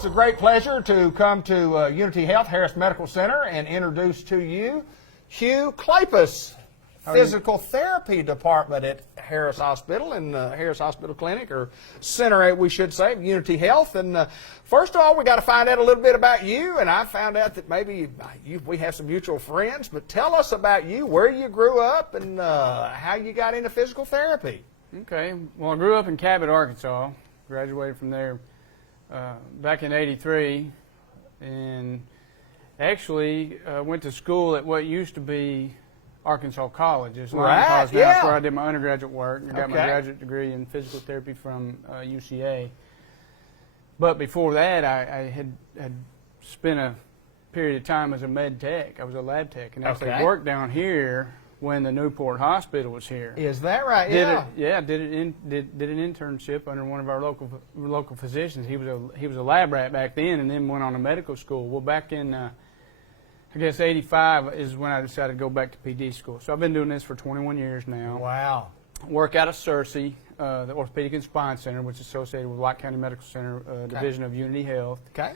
it's a great pleasure to come to Unity Health Harris Medical Center and introduce to you Hugh Klapis, Physical Therapy Department at Harris Hospital and Harris Hospital Clinic, or Center, we should say, of Unity Health. And first of all, we got to find out a little bit about you. And I found out that maybe we have some mutual friends. But tell us about you, where you grew up, and how you got into physical therapy. Okay. Well, I grew up in Cabot, Arkansas. Graduated from there back in '83, and actually went to school at what used to be Arkansas College. It's right, college now. yeah. That's where I did my undergraduate work. I got my Okay. graduate degree in physical therapy from UCA. But before that, I had spent a period of time as a med tech. I was a lab tech, and actually Okay. worked down here when the Newport Hospital was here. Is that right? Did Yeah. did an internship under one of our local physicians. He was a lab rat back then, and then went on to medical school. Well, back in I guess '85 is when I decided to go back to PD school. So I've been doing this for 21 years now. Wow. Work out of Searcy, the Orthopedic and Spine Center, which is associated with White County Medical Center, division of Unity Health. Okay.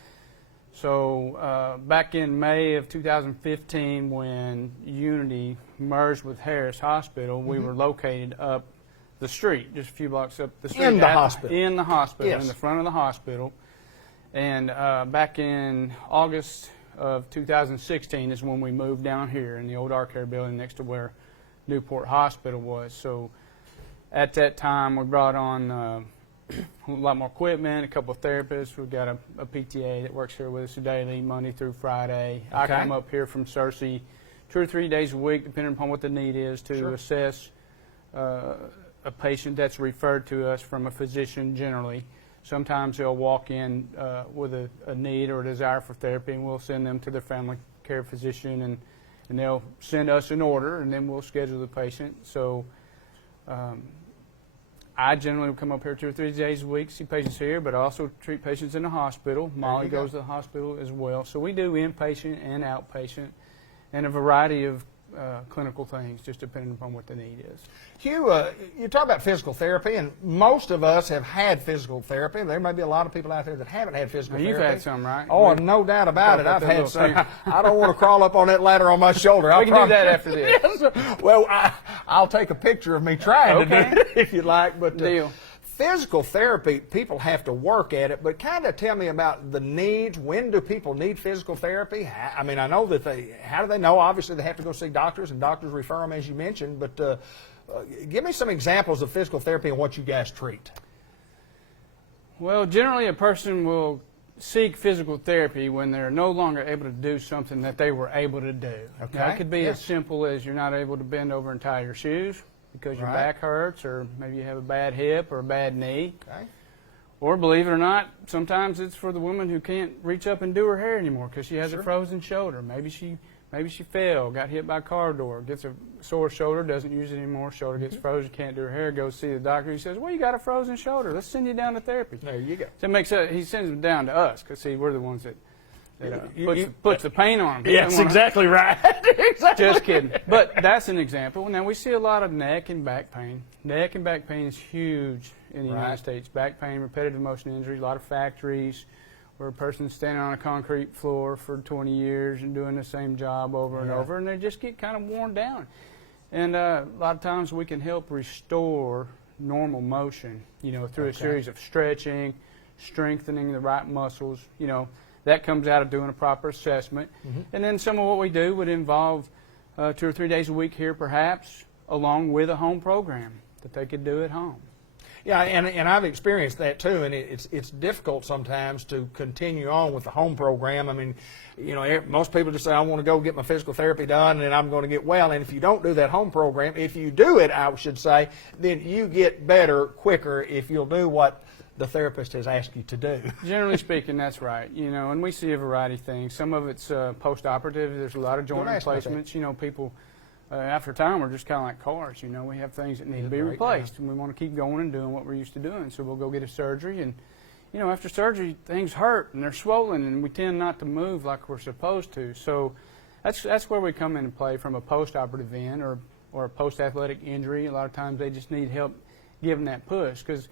So back in May of 2015, when Unity merged with Harris Hospital, we were located up the street, just a few blocks up the street. In the hospital. In the hospital, Yes. in the front of the hospital. And back in August of 2016 is when we moved down here in the old Art Care building next to where Newport Hospital was. So at that time, we brought on a lot more equipment, a couple of therapists. We've got a PTA that works here with us daily, Monday through Friday. I Okay. come up here from Searcy 2 or 3 days a week, depending upon what the need is, to Sure. assess a patient that's referred to us from a physician generally. Sometimes they'll walk in with a need or a desire for therapy, and we'll send them to their family care physician, and they'll send us an order, and then we'll schedule the patient. So I generally come up here 2 or 3 days a week, see patients here, but I also treat patients in the hospital. Molly goes to the hospital as well. So we do inpatient and outpatient, and a variety of clinical things, just depending upon what the need is. Hugh, you talk about physical therapy, and most of us have had physical therapy. There may be a lot of people out there that haven't had physical Now, therapy. you've had some, right? Oh, no doubt about it. Talk I've about that had some. little I don't want to crawl up on that ladder on my shoulder. We can do that after this. Yes. Well, I'll take a picture of me trying to Okay. do it if you like. But Deal. physical therapy, people have to work at it, but kind of tell me about the needs. When do people need physical therapy? I mean, I know that how do they know? Obviously, they have to go see doctors, and doctors refer them, as you mentioned, but give me some examples of physical therapy and what you guys treat. Well, generally a person will seek physical therapy when they're no longer able to do something that they were able to do. Okay. Now, it could be Yeah. as simple as you're not able to bend over and tie your shoes because your Right. back hurts, or maybe you have a bad hip or a bad knee. Okay. Or, believe it or not, sometimes it's for the woman who can't reach up and do her hair anymore because she has Sure. a frozen shoulder. Maybe she fell, got hit by a car door, gets a sore shoulder, doesn't use it anymore, shoulder gets frozen, can't do her hair, goes see the doctor. He says, well, you got a frozen shoulder. Let's send you down to therapy. There you go. So it makes he sends them down to us because, see, we're the ones that You- puts the pain on them. Yes, exactly right. Exactly. Just kidding. But that's an example. Now, we see a lot of neck and back pain. Neck and back pain is huge in the Right. United States. Back pain, repetitive motion injuries, a lot of factories where a person's standing on a concrete floor for 20 years and doing the same job over and Yeah. over, and they just get kind of worn down. And a lot of times we can help restore normal motion, through a series of stretching, strengthening the right muscles, That comes out of doing a proper assessment. And then some of what we do would involve 2 or 3 days a week here, perhaps, along with a home program that they could do at home. Yeah, and I've experienced that too, and it's difficult sometimes to continue on with the home program. I mean, most people just say, I want to go get my physical therapy done and I'm going to get well. And if you don't do that home program, if you do it, I should say, then you get better quicker if you'll do what the therapist has asked you to do. Generally speaking, that's right. And we see a variety of things. Some of it's post-operative. There's a lot of joint Don't ask about replacements. People, after time, we're just kind of like cars. We have things that need to be Right, replaced, and we want to keep going and doing what we're used to doing. So we'll go get a surgery, and after surgery, things hurt and they're swollen, and we tend not to move like we're supposed to. So that's where we come into play from a post-operative end or a post-athletic injury. A lot of times they just need help giving that push because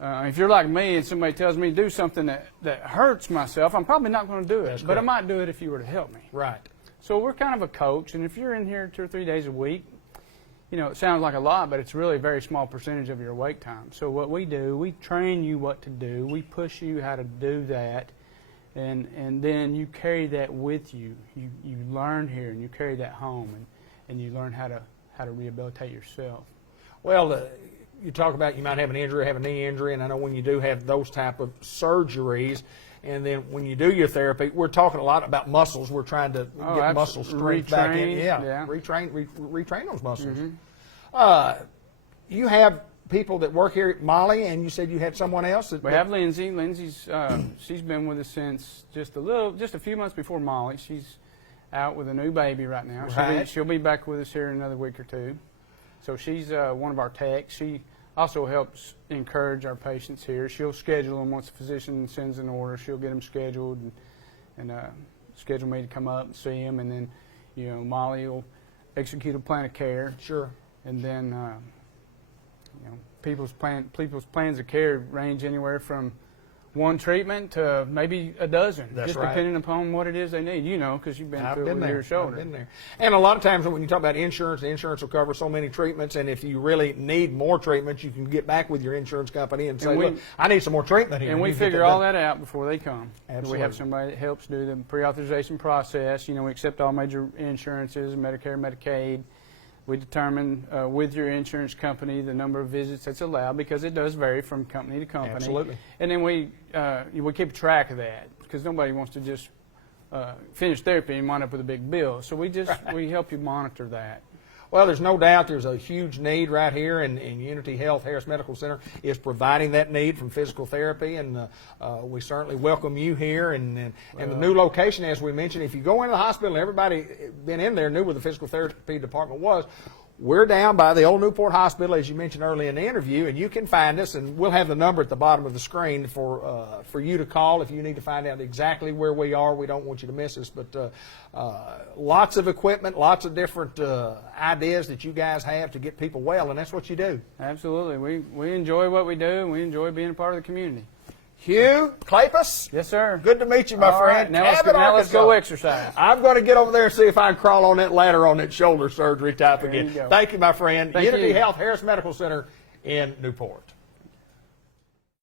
If you're like me and somebody tells me to do something that hurts myself, I'm probably not going to do it. That's but I correct. might do it if you were to help me. Right. So we're kind of a coach, and if you're in here 2 or 3 days a week, you know, it sounds like a lot, but it's really a very small percentage of your wake time. So what we do, we train you what to do. We push you how to do that, and then you carry that with you. You learn here, and you carry that home, and you learn how to rehabilitate yourself. Well, you talk about you might have an injury, have a knee injury, and I know when you do have those type of surgeries, and then when you do your therapy, we're talking a lot about muscles. We're trying to get muscle strength back in. Yeah. Retrain those muscles. Mm-hmm. You have people that work here at Molly, and you said you had someone else. We have Lindsay. Lindsay's she's been with us since just a few months before Molly. She's out with a new baby right now. Right. She'll be back with us here in another week or two. So she's one of our techs. She also helps encourage our patients here. She'll schedule them once the physician sends an order. She'll get them scheduled and schedule me to come up and see them. And then, you know, Molly will execute a plan of care. Sure. And then, you know, people's plans of care range anywhere from one treatment to maybe a dozen, That's just right. depending upon what it is they need. You know, because you've been through it with your shoulder. I've been there. And a lot of times when you talk about insurance, the insurance will cover so many treatments, and if you really need more treatments, you can get back with your insurance company and say, look, I need some more treatment here. And we you get figure all that out before they come. Absolutely. We have somebody that helps do the pre-authorization process. You know, we accept all major insurances, Medicare, Medicaid. We determine with your insurance company the number of visits that's allowed, because it does vary from company to company. Absolutely. And then we keep track of that, because nobody wants to just finish therapy and wind up with a big bill. So we help you monitor that. Well, there's no doubt there's a huge need right here, and Unity Health Harris Medical Center is providing that need from physical therapy, and we certainly welcome you here. And the new location, as we mentioned, if you go into the hospital, everybody been in there knew where the physical therapy department was. We're down by the old Newport Hospital, as you mentioned earlier in the interview, and you can find us, and we'll have the number at the bottom of the screen for you to call if you need to find out exactly where we are. We don't want you to miss us, but lots of equipment, lots of different ideas that you guys have to get people well, and that's what you do. Absolutely. We enjoy what we do, and we enjoy being a part of the community. Hugh Klapus? Yes, sir. Good to meet you, my All friend. right, now let's go exercise. I'm going to get over there and see if I can crawl on that ladder on that shoulder surgery type There again. you go. Thank you, my friend. Thank Unity you. Health Harris Medical Center in Newport.